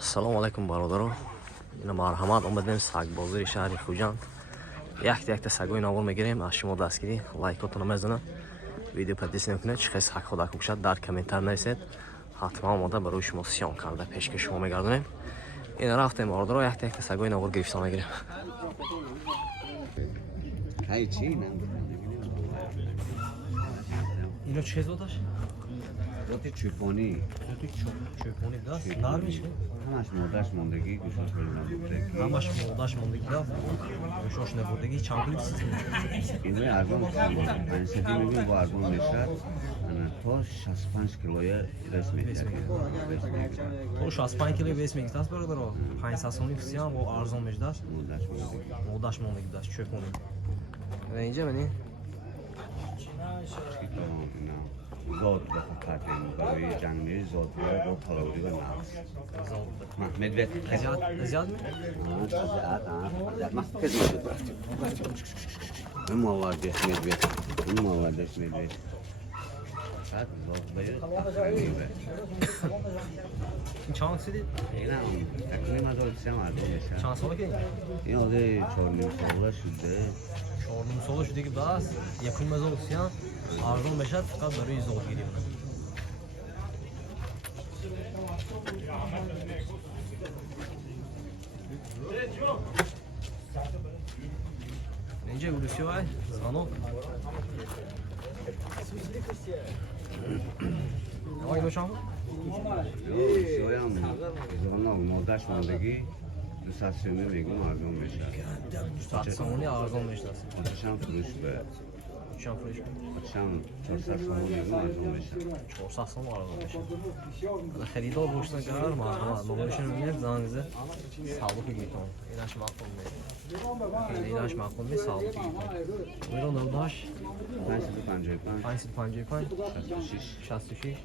السلام علیکم برادران. اینا مرحمت اومدیم سگ بازی شهر خوجند. یک تا سگای نوور میگیریم. از شما دستگیری لایکاتون رو میزنید. ویدیو پردیس نمیکنید. چه سگ خدا کشد در کامنتر نویسید. حتما آماده برای شما سیان کرده پیشکش شما میگردونیم. این رفتیم برادران یک تا سگای نوور گرفتن میگیریم. های چی نه؟ اینو چه زودش؟ روتی چوپانی. چوپانی دست نرم میشه. همش مردش موندگی گوشش نبودگی. همش مردش موندگی دست. گوشش نبودگی چند کلی سیستم. اینو ارزان من سیدی میگم با ارزان میشه. تو 65 کیلویه بس میشه. تو 65 کیلو بس میگی دست برادر. 500 سومی فسیان با ارزان میشه دست. مردش موندگی دست چوپانی. اینجا منی؟ زاد فقط برای جنگی زاد رو پارودی و نفس مدوید زیاد می؟ این مواردش مدوید این مواردش مدوید این چند سیدید؟ این هم تکنیم مدار بسیار مردم میشه چند ساله که این؟ این آده 4 ساله شده 4 ساله شده که بس یکون مزار بسیار ارزان میشد فقط برای زاد گیریم اینجا بروسی های زانو آقای نوشام بروسی هم زانو مادش ماندگی 200 سومی میگم ارزان میشه 200 سومی ارزان میشه آتشم فروش به چند فروش آتشم 400 سومی میگم ارزان میشه 400 سومی ارزان میشه خریدار روشتن کرد مردم نمایشون میگه زنگزه سالو که گیتون ایناش مقبول میشه ایناش مقبول میشه سالو که گیتون میرون نوداش 555 66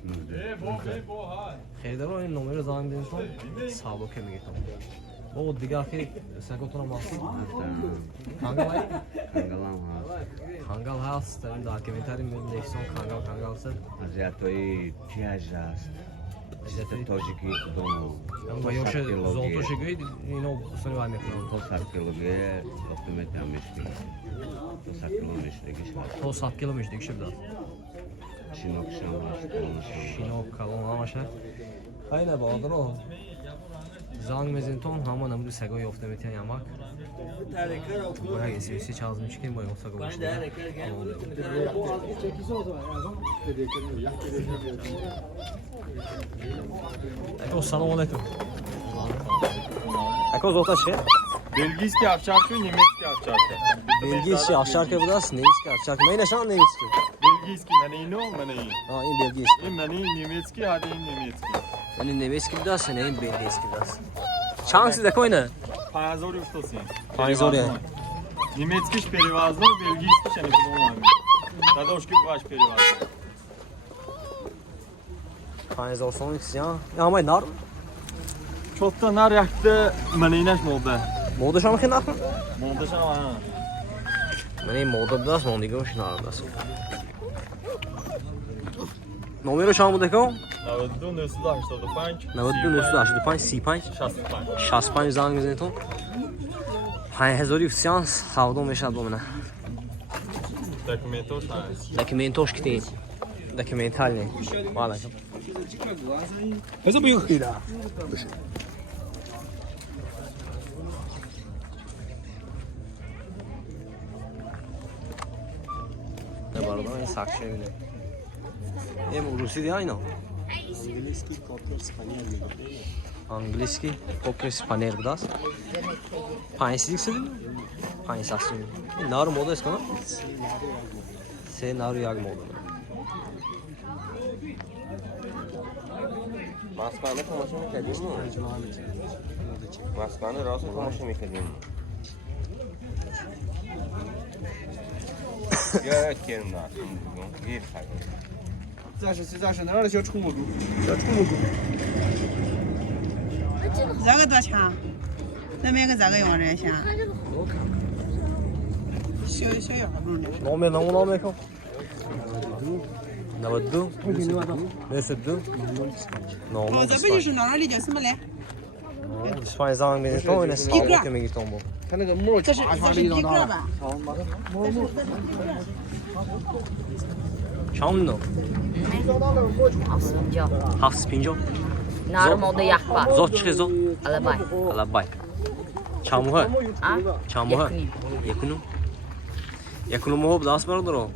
خیلی رو این نمره زنگ دینتون سالو که میگیتون او دیگه که سگوتون ماست کانگال کانگال هست در این داکیومنتری می‌نویسن کانگال هست азиатои пияж аст тоҷики кудом ما یوش زولتوشگی اینو سونی وای میکنم то 100 килограмм گفته میتونم میشه تو 100 کیلو میشه تو 100 کیلو میشه دیگه شد شینوک شینوک کلام همشه خیلی بادرو زنگ میزنتون همون نمود سگای یافته میتونن یامک باید سی چارز میشکن باید سگا باشه اکو سلام علیکم اکو زوتا چه؟ Belgiyskiy овчарка, немецкий овчarka. Belgiyskiy овчарка budasiz, nemskiy ovcharka. Men nashon nemskiy. Belgiyskiy mana ino, mana in. Ha, in belgiyskiy. In mana in немецкий, hadi in немецкий. Yani nemskiy budasiz, ne in belgiyskiy budasiz. Chansizda ko'yni. 5000 uftosin. 5000. Немецкий перевозной, бельгийский shani kudom. Dadoshki bash перевозной. 5000 so'm iksiyan. Yamay nar. Cho'tta nar yakda mana inash moda. Moda sham xina. Moda sham ha. Mana in moda budasiz, men دیگه shina budasiz. Номер sham bude ko? 92 985 92 985 35 65 زنگ میزنید 5000 افسیان سودا میشه بمونه داکیومنتوش کتی داکیومنتالنی والا هذا بيخدي ده ده برضه این ساکشه بینه این روسی دی اینا انگلیسی کوکر اسپانیل بداست 5 سیدی 5 ساسی این نارو مودا است کنه سه نارو یاگ مودا مسکانه تماشا میکردیم مسکانه راست تماشا میکردیم یا کردیم نه گیر زاشن نرا شو چخمو这个多长？那边个这个用人像？小小不是？ نامه کو 92 92 我这不就是哪里叫什么嘞？ 25 زنگ بزنید تو این ساعت که میگیرتون با 这是逼格吧？ چند نو 70 750 Normalde yakpa. زود چه زود Alabay. الله بای چند ماه Ha? چند ماه Yakuni. یکونو ماه دست بردارو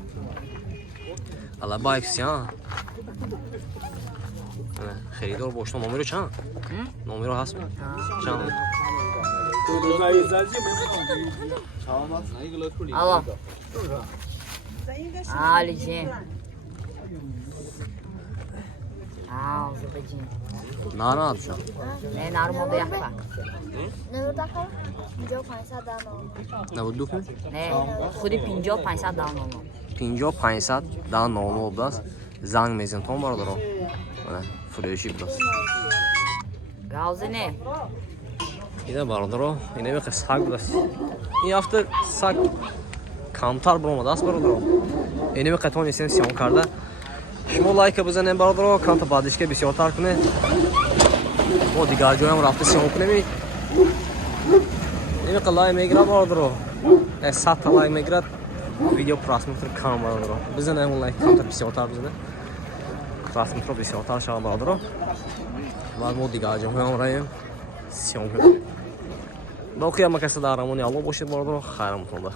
الله بای کسیان خریدار باشتم نمره چند نمره هست چند Allah. Alicim. Ağzıdacım. نه نه اتشم Ne normalde yakpa. نبود کن Ne? Xudi 50 davnolu. 50 500 daha normal oldu زنگ میزن تو بردارو نه فروشی بود Gavzi ne? اینه بردارو اینه به سگ بود این هفته سگ کمتر برام دست بردارو اینه به قطعه نیستم سیام کرده شما لایک بزنید بردارو کانت بعدش که بسیارتر کنه ما دیگه جایم رفته سیام کنیم اینه قلای میگیره بردارو 100 لایک میگیره ویدیو просмотр کم بردارو بزنید اون لایک کانت بسیارتر بزنید просмотр بسیارتر شما بردارو بعد ما دیگه جایم رایم سیام کنیم باقی هم کسی دارمونی الله باشید بردارو خیرمتون ده